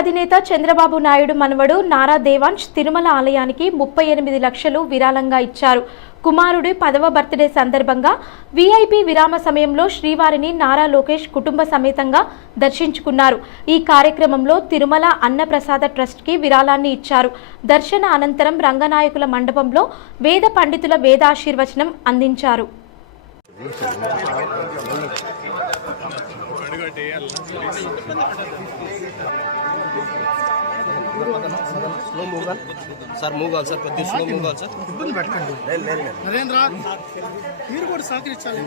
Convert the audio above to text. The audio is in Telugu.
అధినేత చంద్రబాబు నాయుడు మనవడు నారా దేవాంశ్ తిరుమల ఆలయానికి 38 లక్షలు విరాళంగా ఇచ్చారు. కుమారుడి 10వ బర్త్డే సందర్భంగా వీఐపీ విరామ సమయంలో శ్రీవారిని నారా లోకేష్ కుటుంబ సమేతంగా దర్శించుకున్నారు. ఈ కార్యక్రమంలో తిరుమల అన్నప్రసాద ట్రస్ట్కి విరాళాన్ని ఇచ్చారు. దర్శన అనంతరం రంగనాయకుల మండపంలో వేద పండితుల వేదాశీర్వచనం అందించారు. స్లో మూవ్ కావాలి సార్ కొద్దిగా స్లో మూవ్ కావాలి సార్. ఇబ్బంది పెట్టండి నరేంద్ర, మీరు కూడా సహకరించాలి.